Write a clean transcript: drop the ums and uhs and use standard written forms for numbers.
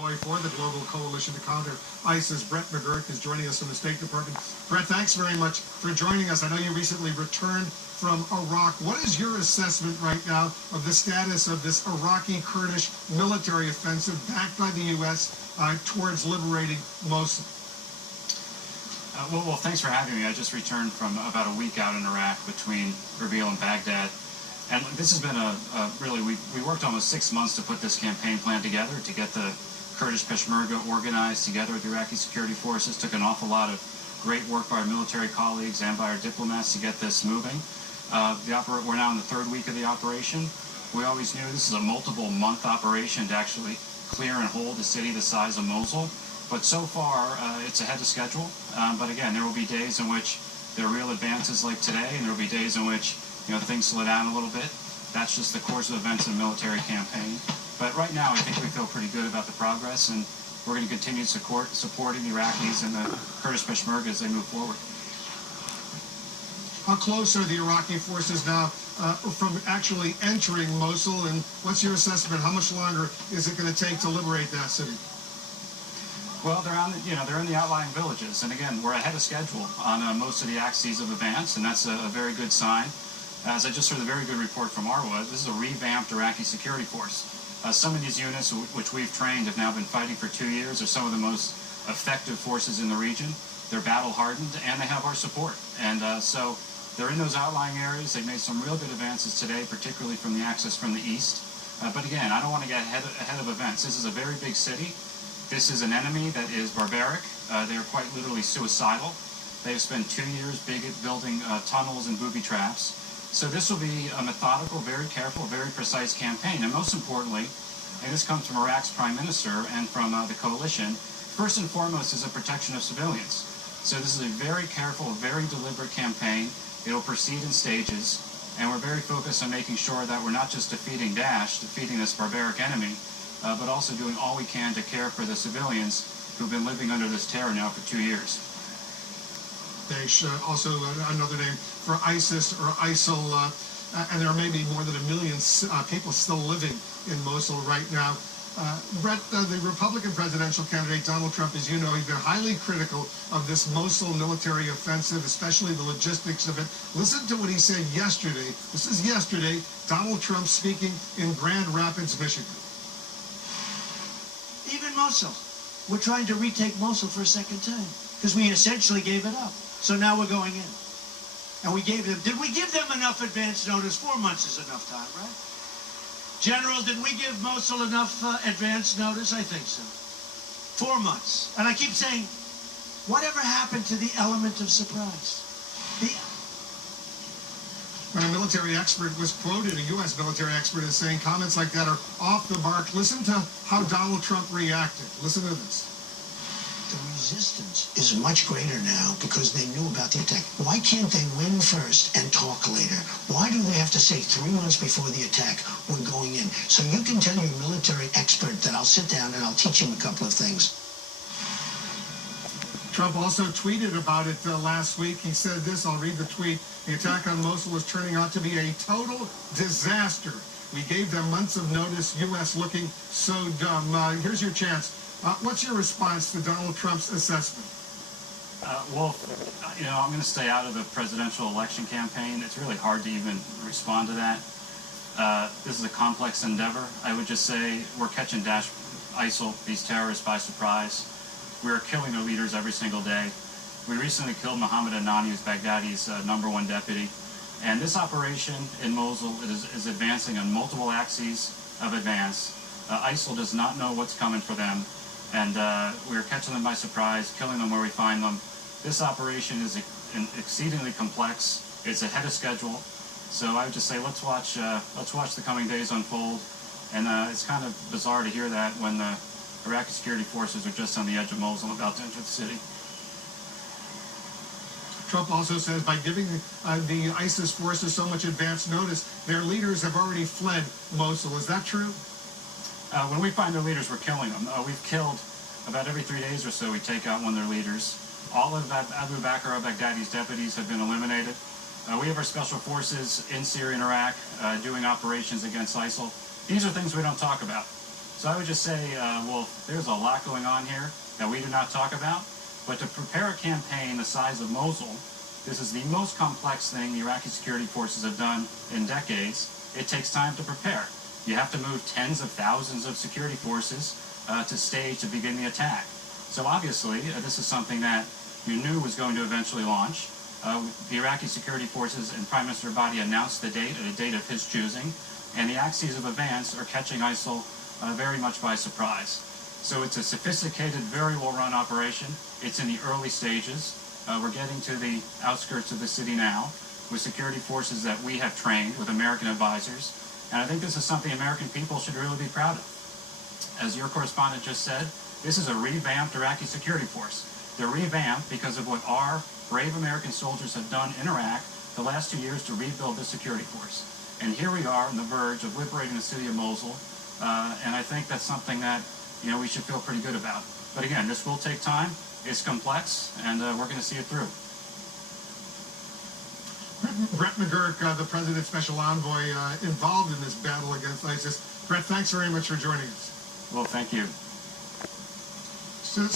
Boy for the Global Coalition to Counter ISIS. Brett McGurk is joining us from the State Department. Brett, thanks very much for joining us. I know you recently returned from Iraq. What is your assessment right now of the status of this Iraqi Kurdish military offensive backed by the U.S. Towards liberating Mosul? Well, thanks for having me. I just returned from about a week out in Iraq between Erbil and Baghdad. And this has been we worked almost 6 months to put this campaign plan together, to get the Kurdish Peshmerga organized together with the Iraqi security forces. Took an awful lot of great work by our military colleagues and by our diplomats to get this moving. We're now in the third week of the operation. We always knew this is a multiple-month operation to actually clear and hold a city the size of Mosul. But so far, it's ahead of schedule. But again, there will be days in which there are real advances like today, and there will be days in which things slow down a little bit. That's just the course of events in a military campaign. But right now, I think we feel pretty good about the progress, and we're going to continue supporting the Iraqis and the Kurdish Peshmerga as they move forward. How close are the Iraqi forces now from actually entering Mosul, and what's your assessment? How much longer is it going to take to liberate that city? Well, they're in the outlying villages, and again, we're ahead of schedule on most of the axes of advance, and that's a very good sign. As I just heard a very good report from Arwa, this is a revamped Iraqi security force. Some of these units, which we've trained, have now been fighting for 2 years, are some of the most effective forces in the region. They're battle-hardened, and they have our support. And so they're in those outlying areas. They've made some real good advances today, particularly from the access from the east. But again, I don't want to get ahead of events. This is a very big city. This is an enemy that is barbaric. They are quite literally suicidal. They've spent 2 years building tunnels and booby traps. So this will be a methodical, very careful, very precise campaign. And most importantly, and this comes from Iraq's prime minister and from the coalition, first and foremost is the protection of civilians. So this is a very careful, very deliberate campaign. It will proceed in stages. And we're very focused on making sure that we're not just defeating this barbaric enemy, but also doing all we can to care for the civilians who've been living under this terror now for 2 years. Daesh, also another name for ISIS or ISIL, and there may be more than 1 million people still living in Mosul right now. Brett, the Republican presidential candidate Donald Trump, as you know, he's been highly critical of this Mosul military offensive, especially the logistics of it. Listen to what he said yesterday. This is yesterday, Donald Trump speaking in Grand Rapids, Michigan. Even Mosul. We're trying to retake Mosul for a second time because we essentially gave it up. So now we're going in. And we gave them, did we give them enough advance notice? 4 months is enough time, right? General, did we give Mosul enough advance notice? I think so. 4 months. And I keep saying, whatever happened to the element of surprise? When a military expert was quoted, a U.S. military expert, is saying comments like that are off the mark. Listen to how Donald Trump reacted. Listen to this. The resistance is much greater now because they knew about the attack. Why can't they win first and talk later? Why do they have to say 3 months before the attack, we're going in? So you can tell your military expert that I'll sit down and I'll teach him a couple of things. Trump also tweeted about it last week. He said this, I'll read the tweet. The attack on Mosul is turning out to be a total disaster. We gave them months of notice, U.S. looking so dumb. Here's your chance. What's your response to Donald Trump's assessment? I'm going to stay out of the presidential election campaign. It's really hard to even respond to that. This is a complex endeavor. I would just say we're catching ISIL, these terrorists, by surprise. We're killing their leaders every single day. We recently killed Mohammed Anani, who's Baghdadi's #1 deputy. And this operation in Mosul is advancing on multiple axes of advance. ISIL does not know what's coming for them. And we're catching them by surprise, killing them where we find them. This operation is exceedingly complex. It's ahead of schedule. So I would just say let's watch the coming days unfold. And it's kind of bizarre to hear that when the Iraqi security forces are just on the edge of Mosul, about to enter the city. Trump also says by giving the ISIS forces so much advance notice, their leaders have already fled Mosul. Is that true? When we find their leaders, we're killing them. We've killed about every 3 days or so. We take out one of their leaders. All of Abu Bakr al-Baghdadi's deputies have been eliminated. We have our special forces in Syria and Iraq doing operations against ISIL. These are things we don't talk about. So I would just say, well, there's a lot going on here that we do not talk about. But to prepare a campaign the size of Mosul, this is the most complex thing the Iraqi security forces have done in decades. It takes time to prepare. You have to move tens of thousands of security forces to stage to begin the attack. So obviously, this is something that you knew was going to eventually launch. The Iraqi security forces and Prime Minister Abadi announced the date at a date of his choosing, and the axes of advance are catching ISIL very much by surprise. So it's a sophisticated, very well-run operation. It's in the early stages. We're getting to the outskirts of the city now with security forces that we have trained with American advisors. And I think this is something American people should really be proud of. As your correspondent just said, this is a revamped Iraqi security force. They're revamped because of what our brave American soldiers have done in Iraq the last 2 years to rebuild the security force. And here we are on the verge of liberating the city of Mosul. And I think that's something that we should feel pretty good about. But again, this will take time. It's complex, and we're going to see it through. Brett McGurk, the President's Special Envoy, involved in this battle against ISIS. Brett, thanks very much for joining us. Well, thank you. Still